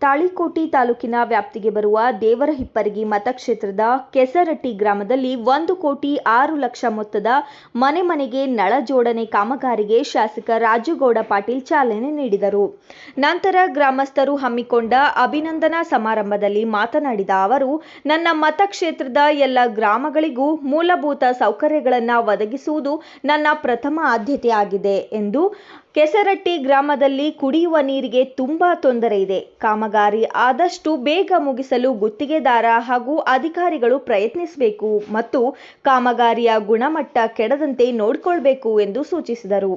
ತಾಳಿಕೋಟಿ ತಾಲೂಕಿನ ವ್ಯಾಪ್ತಿಗೆ ಬರುವ ದೇವರಹಿಪ್ಪರಗಿ ಮತಕ್ಷೇತ್ರದ ಕೆಸರಟ್ಟಿ ಗ್ರಾಮದಲ್ಲಿ ಒಂದು ಕೋಟಿ ಆರು ಲಕ್ಷ ಮೊತ್ತದ ಮನೆ ಮನೆಗೆ ನಳ ಜೋಡಣೆ ಕಾಮಗಾರಿಗೆ ಶಾಸಕ ರಾಜುಗೌಡ ಪಾಟೀಲ್ ಚಾಲನೆ ನೀಡಿದರು. ನಂತರ ಗ್ರಾಮಸ್ಥರು ಹಮ್ಮಿಕೊಂಡ ಅಭಿನಂದನಾ ಸಮಾರಂಭದಲ್ಲಿ ಮಾತನಾಡಿದ ಅವರು, ನನ್ನ ಮತಕ್ಷೇತ್ರದ ಎಲ್ಲ ಗ್ರಾಮಗಳಿಗೂ ಮೂಲಭೂತ ಸೌಕರ್ಯಗಳನ್ನು ಒದಗಿಸುವುದು ನನ್ನ ಪ್ರಥಮ ಆದ್ಯತೆಯಾಗಿದೆ ಎಂದು, ಕೆಸರಟ್ಟಿ ಗ್ರಾಮದಲ್ಲಿ ಕುಡಿಯುವ ನೀರಿಗೆ ತುಂಬಾ ತೊಂದರೆ ಇದೆ. ಕಾಮಗಾರಿ ಆದಷ್ಟು ಬೇಗ ಮುಗಿಸಲು ಗುತ್ತಿಗೆದಾರ ಹಾಗೂ ಅಧಿಕಾರಿಗಳು ಪ್ರಯತ್ನಿಸಬೇಕು ಮತ್ತು ಕಾಮಗಾರಿಯ ಗುಣಮಟ್ಟ ಕೆಡದಂತೆ ನೋಡಿಕೊಳ್ಬೇಕು ಎಂದು ಸೂಚಿಸಿದರು.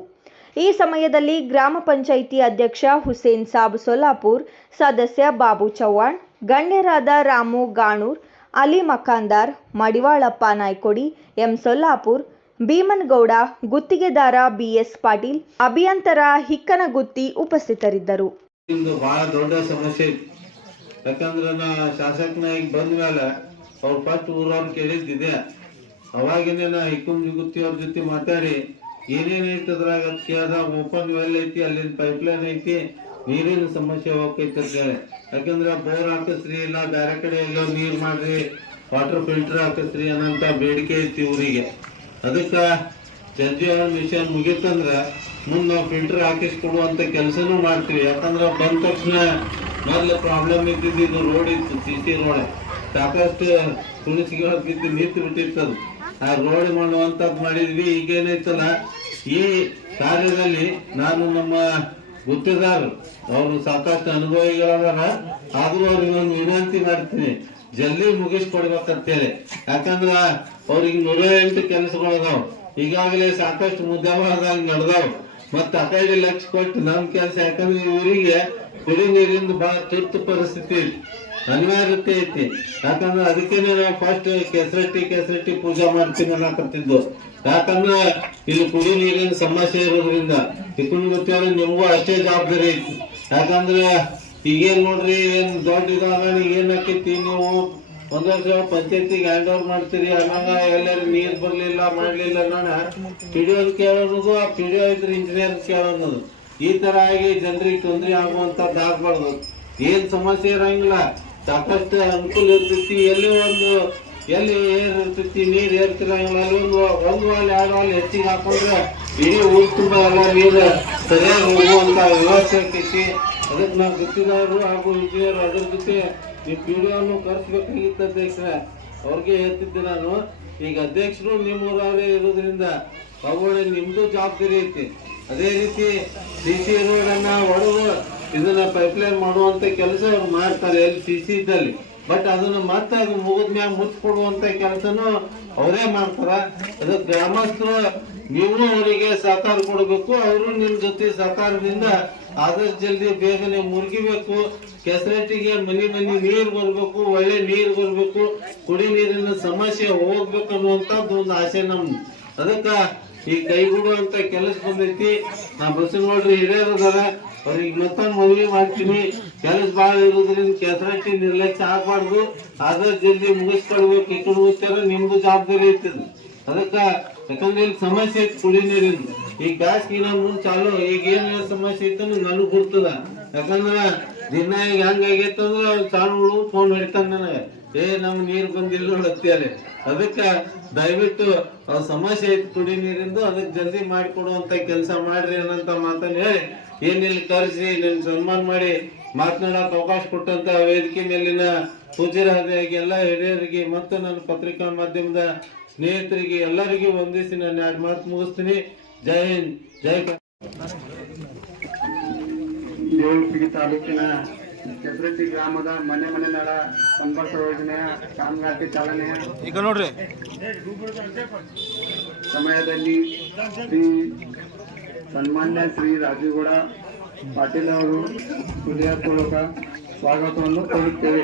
ಈ ಸಮಯದಲ್ಲಿ ಗ್ರಾಮ ಪಂಚಾಯಿತಿ ಅಧ್ಯಕ್ಷ ಹುಸೇನ್ ಸಾಬ್ ಸೊಲ್ಲಾಪುರ್, ಸದಸ್ಯ ಬಾಬು ಚವ್ಹಾಣ್, ಗಣ್ಯರಾದ ರಾಮು ಗಾಣೂರ್, ಅಲಿ ಮಕಾಂದಾರ್, ಮಡಿವಾಳಪ್ಪ ನಾಯ್ಕೊಡಿ, ಎಂ ಸೊಲ್ಲಾಪುರ್ ಭೀಮನಗೌಡ ಗುತ್ತಿಗೆದಾರ ಬಿಎಸ್ ಪಾಟೀಲ್, ಅಭಿಯಂತರ ಹಿಕ್ಕನಗುತ್ತಿ ಉಪಸ್ಥಿತರಿದ್ದರು. ನಿಮ್ದು ಬಹಳ ದೊಡ್ಡ ಸಮಸ್ಯೆ ಐತಿ ಯಾಕಂದ್ರೆ ನಾ ಶಾಸಕನಾಗಿ ಬಂದ ಮೇಲೆ ಅವ್ರು ಫಸ್ಟ್ ಊರವ್ರು ಕೇಳಿದ್ದಿದೆ. ಅವಾಗಿನೇ ನಾ ಹಿಕ್ಕುಂ ಜುಗುತ್ತಿ ಅವ್ರ ಜೊತೆ ಮಾತಾಡಿ, ಏನೇನು ಐತಿ ಅದ್ರಾಗ ಅದ್ ಓಪನ್ ವೆಲ್ ಐತಿ, ಅಲ್ಲಿನ ಪೈಪ್ಲೈನ್ ಐತಿ, ನೀರಿನ ಸಮಸ್ಯೆ ಹೋಗ್ತೈತಿ ಅಂತ ಹೇಳಿ. ಯಾಕಂದ್ರೆ ಬೋರ್ ಹಾಕಿಸ್ರಿ ಇಲ್ಲ ಬೇರೆ ಕಡೆ ಎಲ್ಲೋ ನೀರು ಮಾಡ್ರಿ ವಾಟರ್ ಫಿಲ್ಟರ್ ಹಾಕಿಸ್ರಿ ಅನ್ನಂತ ಬೇಡಿಕೆ ಐತಿ ಊರಿಗೆ. ಅದಕ್ಕ ಜಲಜೀವನ ಮಿಷನ್ ಮುಗೀತಂದ್ರೆ ಮುಂದೆ ನಾವು ಫಿಲ್ಟರ್ ಹಾಕಿಸ್ಕೊಡುವಂತ ಕೆಲಸನೂ ಮಾಡ್ತೀವಿ. ಯಾಕಂದ್ರೆ ಬಂದ ತಕ್ಷಣ ಮೊದಲು ಪ್ರಾಬ್ಲಮ್ ಇದ್ದಿದ್ದು ಇದು ರೋಡ್ ಇತ್ತು ಸಿ ಸಿ ರೋಡ್ ಸಾಕಷ್ಟು ತುಳಸಿಗಳು ಬಿದ್ದು ನಿಂತು ಅದು. ಆ ರೋಡ್ ಮಾಡುವಂಥದ್ದು ಮಾಡಿದ್ವಿ ಈಗೇನೈತಲ್ಲ ಈ ಕಾರ್ಯದಲ್ಲಿ ನಾನು ನಮ್ಮ ಗುತ್ತಿದಾರರು ಅವರು ಸಾಕಷ್ಟು ಅನುಭವಿಗಳದಾರ. ಆದರೂ ಅವ್ರಿಗೆ ಒಂದು ವಿನಂತಿ ಮಾಡ್ತೀನಿ, ಜಲ್ದಿ ಮುಗಿಸ್ಕೊಡ್ಬೇಕಂತೇಳಿ. ಯಾಕಂದ್ರೆ ಅವ್ರಿಗೆ ನೂರ ಎಂಟು ಕೆಲಸಗಳದಾವ ಈಗಾಗಲೇ ಸಾಕಷ್ಟು ಮುದ್ದಾವ ನಡೆದಾವ್. ಮತ್ತೆ ಆ ಲಕ್ಷ ಕೊಟ್ಟು ನಮ್ ಕೆಲಸ ಯಾಕಂದ್ರೆ ಇವರಿಗೆ ಕುಡಿ ನೀರಿಂದ ಬಹಳ ತುರ್ತು ಪರಿಸ್ಥಿತಿ ಅನಿವಾರ್ಯತೆ ಐತಿ. ಯಾಕಂದ್ರೆ ಅದಕ್ಕೆ ನಾವು ಫಸ್ಟ್ ಕೆಸರಟ್ಟಿ ಕೆಸರಟ್ಟಿ ಪೂಜಾ ಮಾಡ್ತೀನಿ ಅನ್ನಕತ್ತಿದ್ದು ಯಾಕಂದ್ರೆ ಇಲ್ಲಿ ಕುಡಿ ನೀರಿನ ಸಮಸ್ಯೆ ಇರೋದ್ರಿಂದ ಇಕ್ಕೊಂಡು ಗೊತ್ತಿಲ್ಲ ನಿಮಗೂ ಅಷ್ಟೇ ಜವಾಬ್ದಾರಿ ಐತಿ. ಯಾಕಂದ್ರೆ ಈಗೇನ್ ನೋಡ್ರಿ, ಏನ್ ದೊಡ್ಡ ಇದಾಗ ಏನ್ ಆಕೈತಿ? ನೀವು ಒಂದ್ ಸಲ ಪಂಚಾಯತಿಗೆ ಹ್ಯಾಂಡ್ ಓವರ್ ಮಾಡ್ತೀರಿ ಅನ್ನಾಗ ಎಲ್ಲರೂ ನೀರ್ ಬರ್ಲಿಲ್ಲ, ಮಾಡ್ಲಿಲ್ಲ ನೋಡ ಪಿಡಿಒ ಕೇಳೋದು ಆ ಪಿಡಿಒ ಇದ್ರ ಇಂಜಿನಿಯರ್ ಕೇಳೋದು ಈ ತರ ಆಗಿ ಜನರಿಗೆ ತೊಂದರೆ ಆಗುವಂತದ್ದು ಆಗ್ಬಾರ್ದು. ಏನ್ ಸಮಸ್ಯೆ ಇರಂಗಿಲ್ಲ. ಸಾಕಷ್ಟು ಅನುಕೂಲ ಇರ್ತೈತಿ. ಎಲ್ಲಿ ಒಂದು, ಎಲ್ಲಿ ಏರ್ ಇರ್ತೈತಿ, ನೀರ್ ಏರ್ತಿರಂಗಿಲ್ಲ. ಅಲ್ಲಿ ಒಂದು ಒಂದು ವಾಲ್, ಎರಡು ವಾಲ್ ಹೆಚ್ಚಿಗೆ ಹಾಕೊಂಡ್ರೆ ಇಡೀ ಊರ್ ತುಂಬ ಎಲ್ಲ ನೀರು ಸರಿಯಾಗಿ ಹೋಗುವಂತ ವ್ಯವಸ್ಥೆ ಇರ್ತೈತಿ. ಅದಕ್ಕೆ ನಾವು ಗೊತ್ತಿರೋರು ಹಾಗೂ ಇಂಜಿನಿಯರ್ ಅದ್ರ ಜೊತೆ ಈ ಪಿ ಡಿ ಅನ್ನು ಕರೆಸ್ಬೇಕಾಗಿತ್ತು ಅಧ್ಯಕ್ಷರ, ಅವ್ರಿಗೆ ಹೇಳ್ತಿದ್ದೆ ನಾನು. ಈಗ ಅಧ್ಯಕ್ಷರು ನಿಮ್ಮ ಊರವರೇ ಇರೋದ್ರಿಂದ ತಗೊಳ್ಳಿ ನಿಮ್ಮದು ಜವಾಬ್ದಾರಿ ಐತಿ. ಅದೇ ರೀತಿ ಸಿ ಸಿ ರೋಡನ್ನು ಒಡೆದು ಇದನ್ನು ಪೈಪ್ಲೈನ್ ಮಾಡುವಂಥ ಕೆಲಸ ಮಾಡ್ತಾರೆ ಎಲ್ಲಿ ಸಿ ಸಿ ಇದ್ದಲ್ಲಿ. ಬಟ್ ಅದನ್ನು ಮತ್ತೆ ಅದು ಮುಗಿದ ಮ್ಯಾಗ ಮುಚ್ಚಿ ಕೊಡುವಂತ ಕೆಲಸನು ಅವರೇ ಮಾಡ್ತಾರ. ಅದು ಗ್ರಾಮಸ್ಥರು ನೀವು ಅವರಿಗೆ ಸಹಕಾರ ಕೊಡಬೇಕು, ಅವರು ನಿಮ್ ಜೊತೆ ಸಹಕಾರದಿಂದ ಆದಷ್ಟು ಜಲ್ದಿ ಬೇಗನೆ ಮುರುಗಿಬೇಕು. ಕೆಸರಟ್ಟಿಗೆ ಮನಿ ಮನಿ ನೀರು ಬರ್ಬೇಕು, ಒಳ್ಳೆ ನೀರು ಬರ್ಬೇಕು ಕುಡಿ ನೀರಿನ ಸಮಸ್ಯೆ ಹೋಗ್ಬೇಕು ಅನ್ನುವಂಥದ್ದು ಒಂದು ಆಸೆ ನಮ್ದು. ಅದಕ್ಕ ಈ ಕೈಗೂಡುವಂತ ಕೆಲಸ ಬಂದೈತಿ. ನಾ ಬಸ್ ನೋಡ್ರಿ ಹಿರಿಯರದಾರ ಅವ್ರಿಗೆ ಮತ್ತೊಂದು ಮದುವೆ ಮಾಡ್ತೀನಿ. ಕೆಲಸ ಭಾಳ ಇರೋದ್ರಿಂದ ಕೆಸರಟ್ಟಿ ನಿರ್ಲಕ್ಷ್ಯ ಆಗ್ಬಾರ್ದು. ಆದ್ರೆ ಜಲ್ದಿ ಮುಗಿಸ್ಕೊಳ್ಬೇಕು. ಈ ನಿಮ್ದು ಜವಾಬ್ದಾರಿ ಐತದ ಅದಕ್ಕ ಯಾಕಂದ್ರೆ ಇಲ್ಲಿ ಸಮಸ್ಯೆ ಐತಿ ಕುಡಿ ನೀರಿಂದ. ಈ ಗ್ಯಾಸ್ ಮುಂದೆ ಚಾಲು, ಈಗ ಏನ್ ಸಮಸ್ಯೆ ಐತೆ ನನಗೆ ಗುರ್ತದ ಯಾಕಂದ್ರ ದಿನ ಈಗ ಹೆಂಗ್ ಆಗೈತಂದ್ರ ಚಾಲು ಫೋನ್ ಹಿಡ್ತಾನೆ ನನಗೆ. ಏ ನಮ್ಗೆ ನೀರ್ ಬಂದಿಲ್ಲ ನೋಡತ್ತೇನೆ ಅದಕ್ಕ ದಯವಿಟ್ಟು ಸಮಸ್ಯೆ ಐತಿ ಕುಡಿ ನೀರಿಂದು ಅದಕ್ಕೆ ಜಲ್ದಿ ಮಾಡಿಕೊಡುವಂತ ಕೆಲಸ ಮಾಡ್ರಿ ಅನ್ನಂತ ಮಾತನ್ನು ಹೇಳಿ ಏನಿಲ್ಲಿ ಕರೆಸಿ, ನಿನ್ ಸನ್ಮಾನ ಮಾಡಿ ಮಾತನಾಡಕ್ ಅವಕಾಶ ಕೊಟ್ಟಂತ ವೇದಿಕೆ ಮೇಲಿನ ಪೂಜ್ಯರಾಗಿ ಎಲ್ಲ ಹಿರಿಯರಿಗೆ ಮತ್ತು ನನ್ನ ಪತ್ರಿಕಾ ಮಾಧ್ಯಮದ ಸ್ನೇಹಿತರಿಗೆ ಎಲ್ಲರಿಗೂ ವಂದಿಸಿ ನಾನು ಎರಡು ಮಾತು ಮುಗಿಸ್ತೀನಿ ಜೈ ಹಿಂದ್, ಜೈ. ತಾಲೂಕಿನ ಕೆಸರಟ್ಟಿ ಗ್ರಾಮದ ಮನೆ ಮನೆ ನಳ ಸಂಪರ್ಕ ಯೋಜನೆಯ ಕಾಮಗಾರಿ ಚಾಲನೆಯ ಈಗ ನೋಡ್ರಿ. ಸಮಯದಲ್ಲಿ ಶ್ರೀ ಸನ್ಮಾನ್ಯ ಶ್ರೀ ರಾಜೀವ್ಗೌಡ ಪಾಟೀಲ್ ಅವರು ಹೃದಯಪೂರ್ವಕ ಸ್ವಾಗತವನ್ನು ಕೋರುತ್ತೇವೆ.